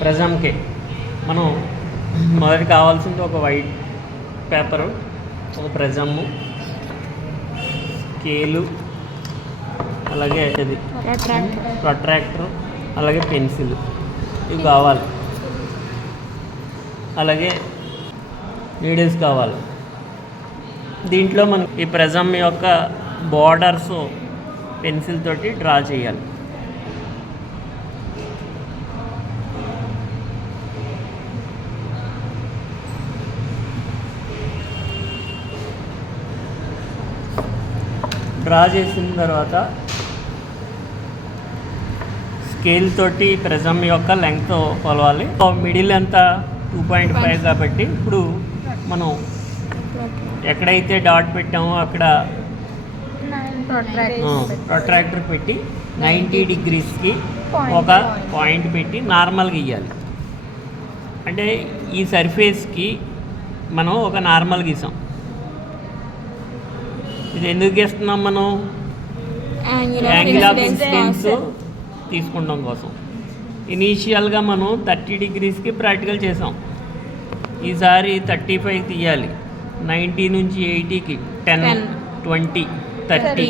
ప్రిజంకి మనం మొదటి కావాల్సింది ఒక వైట్ పేపరు, ఒక ప్రిజము, స్కేలు, అలాగే ఇది ప్రొట్రాక్టర్, అలాగే పెన్సిల్ ఇవి కావాలి. అలాగే నీడిల్స్ కావాలి. దీంట్లో మనం ఈ ప్రిజం యొక్క బార్డర్స్ పెన్సిల్ తోటి డ్రా చేయాలి. డ్రా చేసిన తర్వాత స్కేల్ తోటి ప్రిజం యొక్క లెంగ్త్ కొలవాలి. మిడిల్ అంతా 2.5 కాబట్టి ఇప్పుడు మనం ఎక్కడైతే డాట్ పెట్టామో అక్కడ ప్రొట్రాక్టర్ పెట్టి 90 డిగ్రీస్కి ఒక పాయింట్ పెట్టి నార్మల్గా గీయాలి. అంటే ఈ సర్ఫేస్కి మనం ఒక నార్మల్ గీసాం. ఇది ఎందుకు గీస్తున్నాం? మనం యాంగిల్ ఆఫ్ ఇన్సిడెన్స్ తీసుకుంటాం కోసం. ఇనీషియల్గా మనం 30 డిగ్రీస్కి ప్రాక్టికల్ చేసాం. ఈసారి 35 తీయాలి. 90 నుంచి 80కి 10, 20, 30,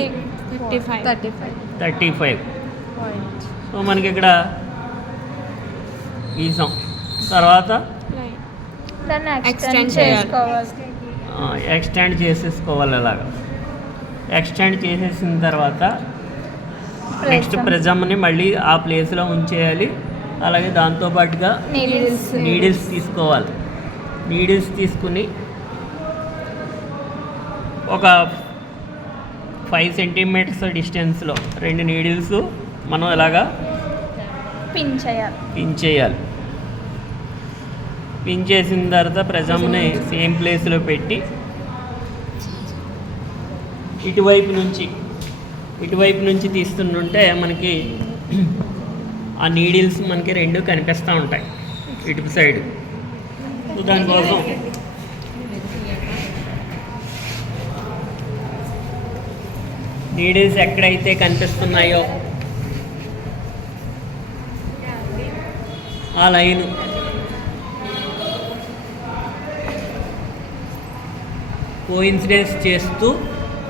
35. సో మనకి ఇక్కడ గీసాం. తర్వాత ఎక్స్టెండ్ చేసేసుకోవాలి. అలాగా ఎక్స్టెండ్ చేసేసిన తర్వాత నెక్స్ట్ ప్రిజంని మళ్ళీ ఆ ప్లేస్లో ఉంచేయాలి. అలాగే దాంతోపాటుగా నీడిల్స్ తీసుకోవాలి. నీడిల్స్ తీసుకుని ఒక 5 సెంటీమీటర్స్ డిస్టెన్స్లో 2 నీడిల్స్ మనం ఇలాగా పిన్ చేయాలి. పిన్ చేసిన తర్వాత ప్రిజంని సేమ్ ప్లేస్లో పెట్టి ఇటువైపు నుంచి తీస్తుంటే మనకి ఆ నీడిల్స్ మనకి 2 కనిపిస్తూ ఉంటాయి ఇటు సైడ్. దానికోసం నీడిల్స్ ఎక్కడైతే కనిపిస్తున్నాయో ఆ లైన్ కోఇన్సిడెన్స్ చేస్తూ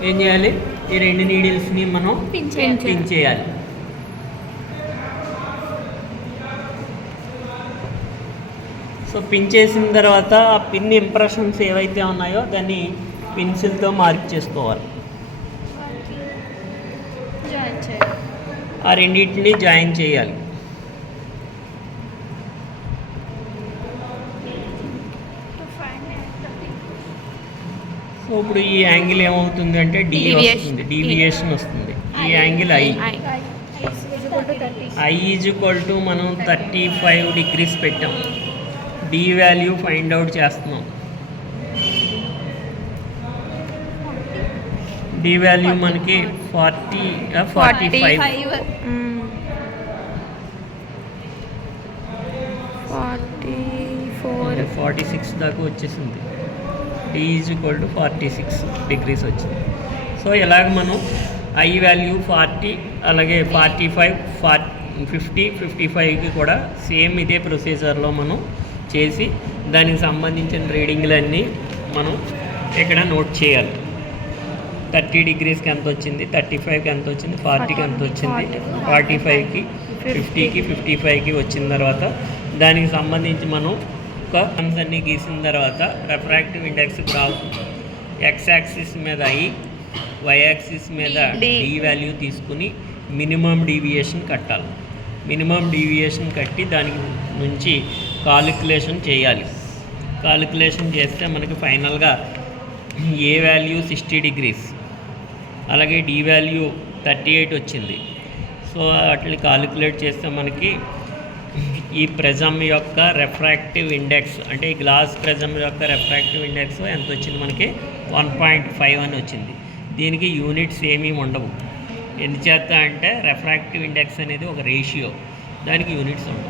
ఏం చేయాలి? ఈ 2 నీడిల్స్ని మనం పిన్ చేయాలి. సో పిన్ చేసిన తర్వాత ఆ పిన్ ఇంప్రెషన్స్ ఏవైతే ఉన్నాయో దాన్ని పెన్సిల్తో మార్క్ చేసుకోవాలి. ఆ రెండింటిని జాయిన్ చేయాలి. సో ఇప్పుడు ఈ యాంగిల్ ఏమవుతుంది అంటే డీవియేషన్ వస్తుంది. ఈ యాంగిల్ ఐ ఈజ్ మనం 35 డిగ్రీస్ పెట్టాం. డి వాల్యూ ఫైండ్ అవుట్ చేస్తున్నాం. డి వాల్యూ మనకి 45 46 దాకా వచ్చేసింది. డి ఈజ్ 46 డిగ్రీస్ వచ్చింది. సో ఇలాగ మనం ఐ వాల్యూ 40, అలాగే 45, 50, 55కి కూడా సేమ్ ఇదే ప్రొసీజర్లో మనం చేసి దానికి సంబంధించిన రీడింగ్లన్నీ మనం ఇక్కడ నోట్ చేయాలి. 30 డిగ్రీస్కి ఎంత వచ్చింది, 35కి ఎంత వచ్చింది, 40కి ఎంత వచ్చింది, 45కి, 50కి, 55కి వచ్చిన తర్వాత దానికి సంబంధించి మనం ఒక అన్నీ గీసిన తర్వాత refractive index graph X axis మీద వై యాక్సిస్ మీద డి వాల్యూ తీసుకుని మినిమం డీవియేషన్ కట్టాలి. మినిమం డీవియేషన్ కట్టి దానికి నుంచి కాలిక్యులేషన్ చేయాలి. కాలిక్యులేషన్ చేస్తే మనకి ఫైనల్గా ఏ వాల్యూ 60 డిగ్రీస్, అలాగే డి వాల్యూ 38 వచ్చింది. సో వాటిని కాలిక్యులేట్ చేస్తే మనకి ఈ ప్రిజం యొక్క రిఫ్రాక్టివ్ ఇండెక్స్ అంటే ఈ గ్లాస్ ప్రిజం యొక్క రిఫ్రాక్టివ్ ఇండెక్స్ ఎంత వచ్చింది? మనకి 1.5 అని వచ్చింది. దీనికి యూనిట్స్ ఏమీ ఉండవు. ఎందుచేత అంటే రిఫ్రాక్టివ్ ఇండెక్స్ అనేది ఒక రేషియో, దానికి యూనిట్స్ ఉండవు.